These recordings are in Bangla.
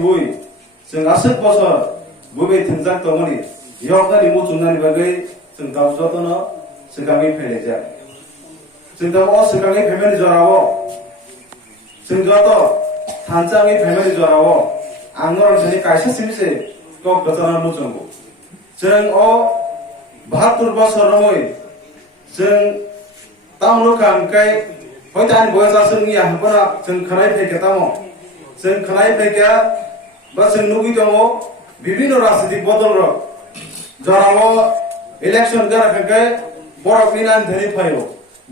Bui, जों asik bosor, bui tenjak tomoni, yokani mutunani bagai, जों दावजोतनो सिगांनि फैनायजा जों दाव सिगांनि फेमिलि जराव जों जत थानजानि फेमिलि जराव आंगर जनि कायसा सिमसे को गजना मुजंगो जों अ 72 बছর रमै जों ताउनो कांकाय हयतान बयजा जोंनि हाबना जों खनाय फैके तामो जों खनाय फैके बा जों नुगि दङ বিভিন্ন राजनीतिक बदल र जराव इलेक्शन गारखांखाय बरफनि नान धरि फैयो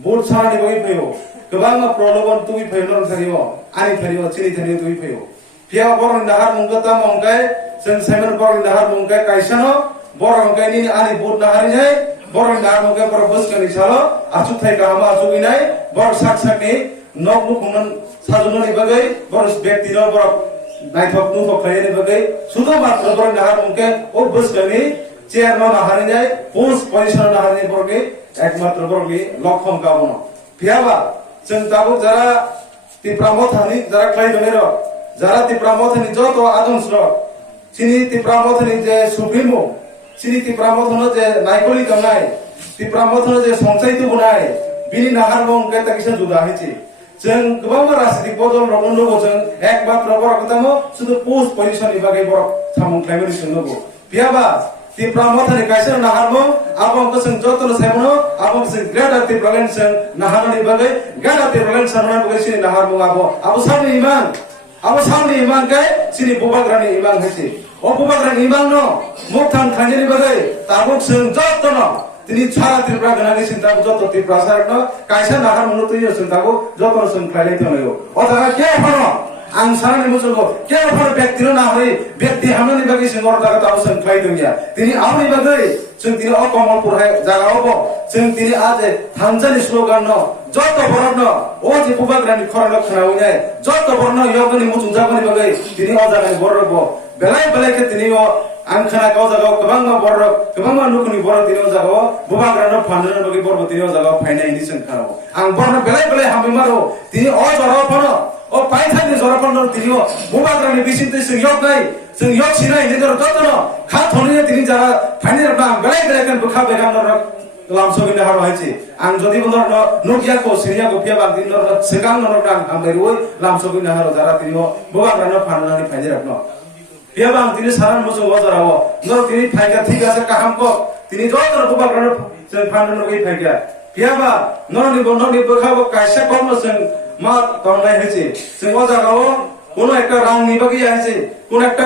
भोट सानानि बगै फैयो गोबां प्रलोभन तुइ फैयो नर थारियो आनि थारियो चिनि थारियो तुइ फैयो फिया बरन दाहार मुंगता मंगाय जों साइमन बरन दाहार मंगाय कायसानो बरन गायनि आनि भोट दाहारिनाय बरन दाहार मंगाय बर बसकानि सालो आसु थाइ गामा आसुगिनाय बर साकसाकनि नक मुखुमन साजुननि बगै बर व्यक्तिनो बर नायथक नुथक खायनि बगै सुदो मात्र बरन दाहार मंगाय ओ बसकानि चेयरमैन हारिनाय पोस्ट पोजिशन हारिनाय बरनि एकमात्र बरनि लक्षण गावनो फियाबा जों दाबो जरा तिप्रामथानि जरा क्लाइदने र जरा तिप्रामथानि जत आदर्श र चिनि तिप्रामथानि जे सुप्रिमो चिनि तिप्रामथनो जे नायकलि दंनाय तिप्रामथनो जे संसायतु बनाय बिनि नाहार मं के तकिसा जुदा हिचि जों गोबां राजनीतिक बदल रगनो जों एकमात्र बरकतामो सुदु पोस्ट पोजिशन इबागै बर सामुं क्लाइमनि सोंगो फियाबा तिप्रामथानि कायसा नाहारमो आबं जों जतनो सायमनो आबं जों ग्रेटर तिप्रागन जों नाहारनि बागै ग्रेटर तिप्रागन सानना बागै सिनि नाहारमो आबो सामनि इमान गाय सिनि बुबाग्रानि इमान हेसि अ बुबाग्रानि इमान न मुक्तान खानिनि बागै ताबुक जों जतनो तिनि छारा तिप्रा गनानि सिन्ता जत तिप्रा सारनो कायसा नाहारमो तुयो जों ताबो जतनो जों खायलाय तनयो अ दागा के फनो आं साननि मुजोगो के फर व्यक्तिनो नाहरै व्यक्ति हामनि बागै जों अरदागा ताबो जों खाय दुनिया तिनि आउनि बागै जों तिनि अकमलपुर हाय जागावबो जों तिनि आजे थानजानि स्लोगान न जत बरन ओ जे बुबाग्रानि खरन खनावने जत बरन यगनि मुजुंजागनि बागै तिनि अजागानि बरबो बेलाय के तिनि आं खाना गाव जागाव गोबां बर गोबां नुखनि बर तिनि जागाव बुबाग्रानो फाननो बागै बरबो तिनि जागाव फायनायनि जों खानाव आं बरन बेलाय हामि मारो तिनि अ जराव फनो ओ पाइथानि जराफन तिनि बुबाग्रानि बिसिनते जों yok sinai ni dor totono kha thoni tini jara फाइने रबा बेलाय कन बुखा बेगान नर लामसोगिन हारो हाइछि आं जदि बन्दर नोकिया को सिरिया को पिया बाग दिन नर सेगां नर डां आमबेरुय लामसोगिन हारो जारा तिनि बुबाग्रानो फाननानि फाइने रबनो पिया बाग तिनि सारान मोसो बजाराव नर तिनि फाइगा ठीक আছে काहाम को तिनि जतर बुबाग्रानो जों फाननो गई फाइगा पिया बा नरनि बन्दनि बुखाबो कायसा कर्म जों मा तंनाय हेछि जों बजाराव কোনো একটা রাং নিবাগি আছে কোন একটা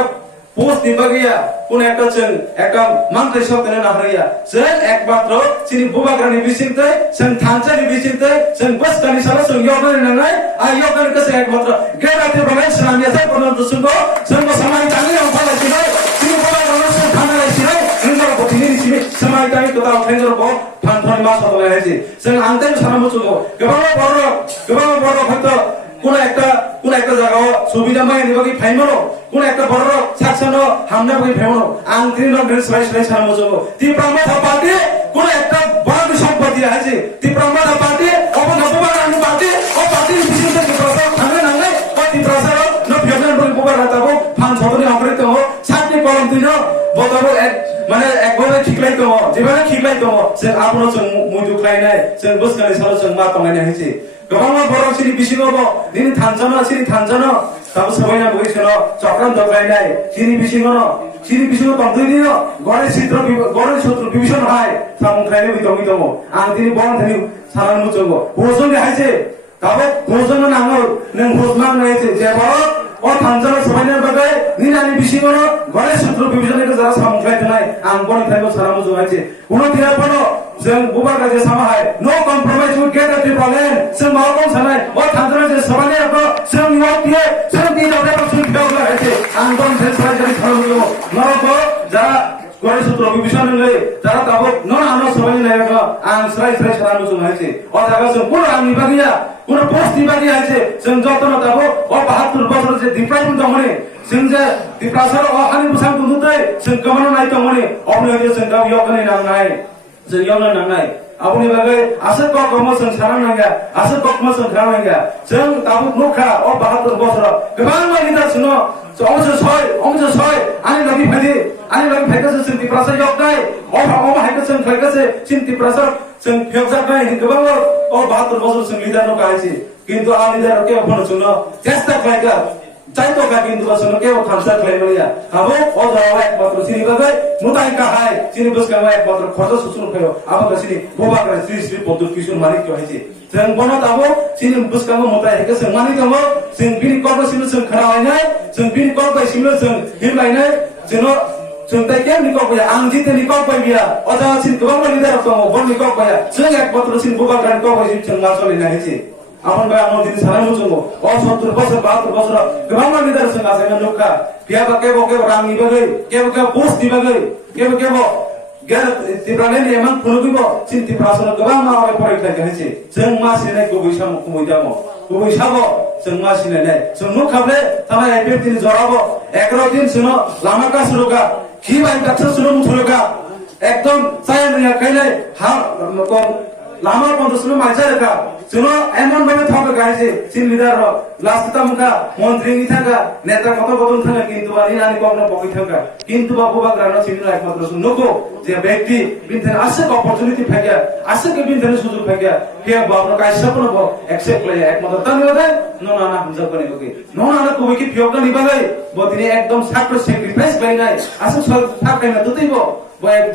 পোস্ট নিবাগিয়া কোন একটা जों একটা মানতাই শব্দনে না হারিয়া जों একমাত্র চিনি বুবাগ্রানি বিচিন্তে जों थानसानि बिचिन्ते जों बसकानि साला जों यगनि नांनाय आ यगनि कसे एकमात्र गेराते बगाय सामिया जाय पनन दुसुंगो जों समाय तानि आं फालासिनाय चिनि बुबाग्रानो जों थानायसिनाय निजर गथिनि चिनि समाय तानि तो दाव फेंजर बो फानफान मा सदलाय हायसि जों आंताय सानामु सुंगो गोबां बर हयতো কোন একটা জায়গা সুবিধা মাই নিবাগি ফাইমনো কোন একটা বড় সাকসানো হামনা বগি ফাইমনো আং তিন রং স্লাইস সামো জগো তিপ্রামা পার্টি কোন একটা বড় সম্পত্তি আছে তিপ্রামা পার্টি অবনববাগান পার্টি ও পার্টি বিশেষ প্রসার থামে নাঙ্গে ও তিপ্রাসার ন ফেজন বগি পোবার রাতাবো ফান সবনি অপরিত হো সাতনি কলম দিন বতাবো মানে একভাবে ঠিকলাই তো যেভাবে ঠিকলাই তো যে আপনো जों মুজু খাইনাই जों বসকানি সালো जों मा তংনাই হইছে गोबां बर सिनि बिसिङावबो दिनै थानजानो दाबो सबायना बगैसोनो चक्रान्त गायनाय सिनि बिसिङाव तंदुइनिनो गणेश सत्र विभीषण हाय सामुं खायनो बिदंगि दङ आं दिनै बरनथानि सानान मुजंगो होजोंनि हायसे दाबो होजोंनो नाङो नों होजमान नायसे जे बर अ थानजानो सबायना बागै निनानि बिसिङावनो गणेश सत्र विभीषणनि जरा सामुं खायथनाय आं बरनथानि सानान मुजं हायसे उनो दिनाफोरो जों बुबाग्रा जे सामाहाय no compromise with get at problem जों मावगोन सानाय अ थानजानो जे सबायनायखौ जों निवातिए जों दिनावनो जों बिदावला हायसे आं बन फेसराय जरि खालामो नरको जा गणेश सत्र विभीषण नै जारा दाबो न आनो सबायनि नायखौ आं स्राय सानान मुजं हायसे अ जागा जों कोन आंनि बागिया कोन पोस्ट निबागि हायसे जों जतन दाबो अ 72 बছর जे दिफ्राइम दङने जों जे दिफ्रासर अ हानि बुसां दुनुतै जों कमन नाय दङने अबनो जों दाव यगनि नांनाय जों यगनि नांनाय aboni bagai asal kok kamu sengsara nangga asal kok kamu sengsara nangga jeng tabuk nukha o 72 বছর gobaं lagi kita suno omso soy ani lagi phai sinti prasa yok dai o hai ka seng phai ka se sinti prasa seng phyok jak dai gobaं o 72 বছর seng leader no kaisi কিন্তু a leader ke phone suno chesta khaika চাইতো কা কিন্তু বসনো কেউ খামসা খাই বলিয়া আবো ও যাওয়া একমাত্র চিনি বাগে মুতাই কাহাই চিনি বসকা একমাত্র খরচ সুসুন খায়ো আবো কাছিনি বোবা করে শ্রী শ্রী পদ্ম কিশোর মানিক তো হইছে जों বনত আবো চিনি বসকা মুতাই হেকে जों মানিক দङ जों बिनि कलबो सिनो जों खरायनाय जों बिनि कलबो सिनो जों हिमलायनाय जों ताइ के निकल बया आं जिते निकल बया अजा सिन गोबां लिडार दङ बन निकल बया जों एकमात्र सिन বোবা গ্রান कलबो सिन जों मासलिना हेछि আপন ভাই আমার দিন সারা মুজঙ্গ ও 70 বছর 72 বছর গোবাং লিডার সঙ্গে আছে নৌকা কেবা কেবো রাং নিবাগে কেবো পোস্ট দিবাগে কেবো গেল তিব্রালে এমন ফুলগিব চিন্তি প্রাসন গোবাং মাওয়ারে পরীক্ষা গেছে जों মাসিনে গুবই সামু কুমই দামো গুবই সাবো जों মাসিনে নাই जों নুখাবলে তারা এপে দিন জড়াবো 11 দিন শুনো লামাকা সুরগা কি ভাই কাছে শুনো মুথুরগা একদম চাই নিয়া খাইলে হা কম লামা বন্ধ শুনো মাইজা রেখা শুনো এমন ভাবে থাকা গাইছে চিন লিডার লাস্ট তামকা মন্ত্রী নি থাকা নেতা কত বদল থাকা কিন্তু আনি নানি কম না পকি থাকা কিন্তু বাবু বাগরানো চিনো একমাত্র শুনকো যে ব্যক্তি বিনথেন আসে অপরচুনিটি ফাইয়া আসে কে বিনথেন সুযোগ ফাইয়া কে বাবু কাইসা কোন একসেপ্ট লয় একমাত্র তানিবাদে ননা না হামজা কোনে কোকি ননা না কবি কি ফিয়ক না নিবালাই বদিনে একদম সাক্র স্যাক্রিফাইস বাই নাই আসে সব থাকাই না দুতেইব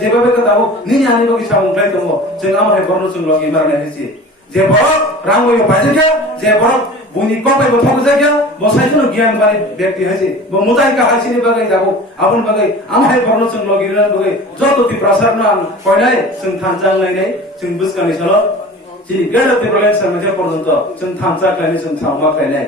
যেভাবে কথাও নিনি আনিব কি সামুংলাই দङ जों আমারে বর্ণ जों লগি মারনে হেছি যে বড় রামই পাইজা যে বড় বুনি কপাই বথক জায়গা বসাইছনো জ্ঞান বানি ব্যক্তি হইছে ব মুতাই কা হাসিনি বাগাই যাব আপন বাগাই আমারে বর্ণ जों লগি রান বাগাই যত তি প্রসার না কয়লাই जों থানজাং নাই जों বুসকানি সল জি গেল তি প্রলেন সামনে পর্যন্ত जों থানজা খাইনি जों থামা খাইনাই